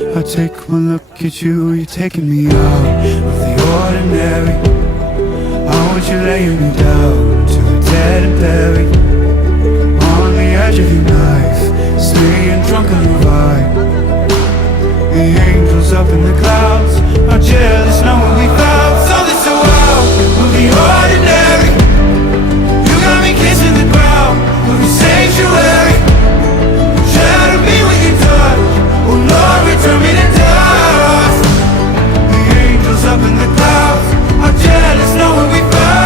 I take one look at you, you're taking me out of the ordinary. I want you laying me down to a dead and buried.